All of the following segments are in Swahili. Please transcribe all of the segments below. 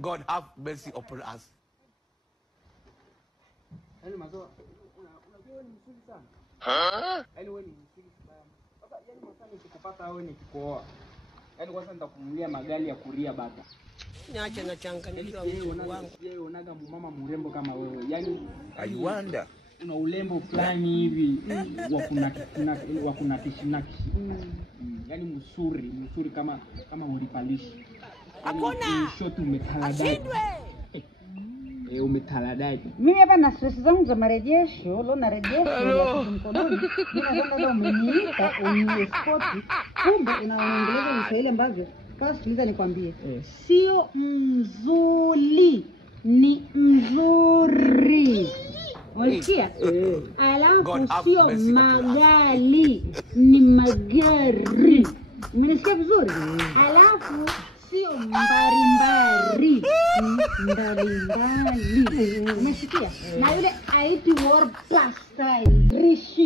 God have mercy upon us. Yaani mazo unajua ni mzuri sana. Yaani wewe ni mzuri sana. Sasa yaani masani nikikupata wewe nikikuoa. Yaani kwanza nitakununulia magari ya kuria baba. Niache na changanyikiwa mtu wangu. Yeye unaga mama mrembo kama wewe. Yaani I wonder. Una ulembo fulani hivi wa kunatishinaki. Yaani mzuri kama ulipalishi. Hakuna. Shoti umetaladai. Umetaladai. Mimi hapa na stress zangu za marejesho, leo na rejesho ya mkononi. Mimi naona leo umeniita unieskoti. Kumbe unaongeleza Kiswahili ambavyo kama sikiliza nikwambie. Sio mzuri, ni mzuri. Unasikia? Alafu sio magari, ni magari. Umenisikia vizuri? Alafu sio mbari. Umesikia? Na yule aiti Wolper Stylish.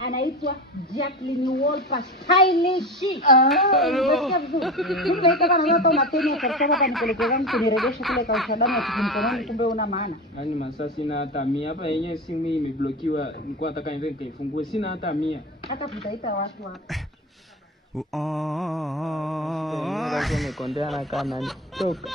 Anaitwa Jacqueline Wolper Stylish. Umesikia vizuri? Kumbe kama unaona unatenia karsaba kwa nipelekeza mtu nirejeshe kule kwa usalama wa kimkononi, kumbe una maana. Yaani masasi sina hata 100 hapa yenyewe simu hii imeblokiwa, nilikuwa nataka niende nikaifungue, sina hata 100. Hata tutaita watu hapa. Ndio nimekondea na kana toka.